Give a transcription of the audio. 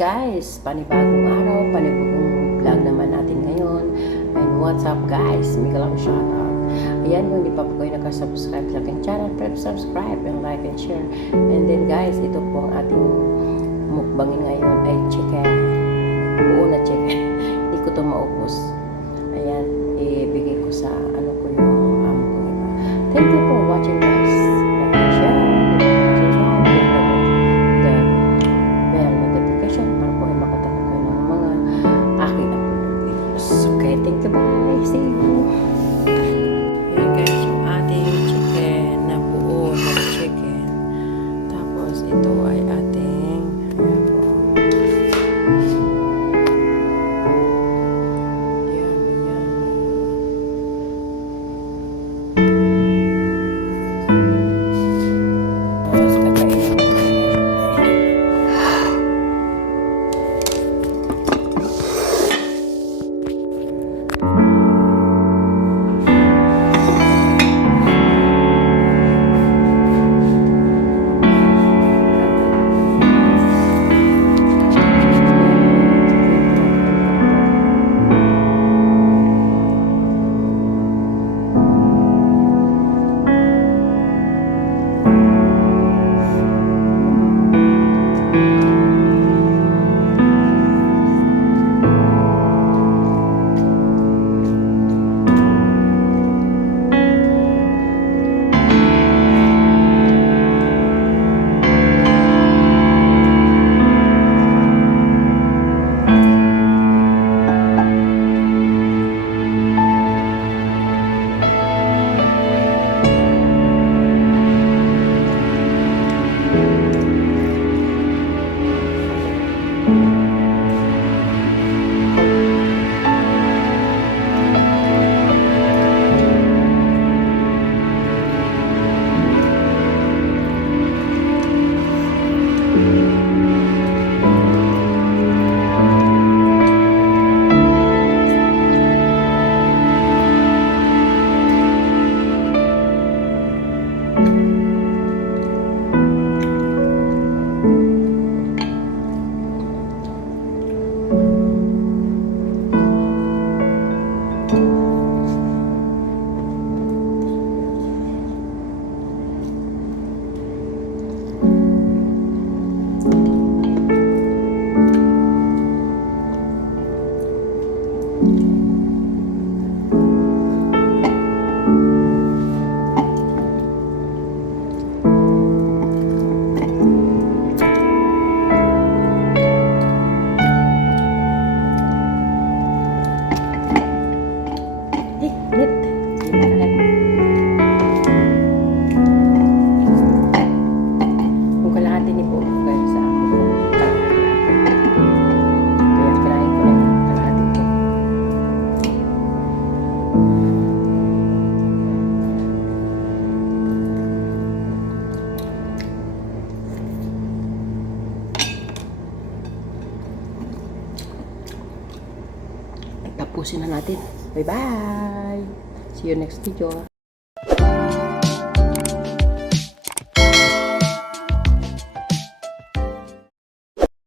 guys, panibagong araw, panibagong vlog naman natin ngayon. And what's up guys, Mika lang shoutout. Ayan, kung hindi pa po kayo nakasubscribe sa aking channel, please subscribe and like and share. And then guys, ito po ang ating mukbangin ngayon ay chicken. Buo na chicken. Hindi ko ito maubos. Ayan, ibigay ko sa ano ko yung amo ko. Thank you for watching guys. Like and share. Thank you, bye. See you. Ayan guys, yung ating chicken na buo na chicken. Tapos ito ay ating ayan po. Yan. Tapos kakainin ko. Tapusin na natin. Bye-bye! See you next video.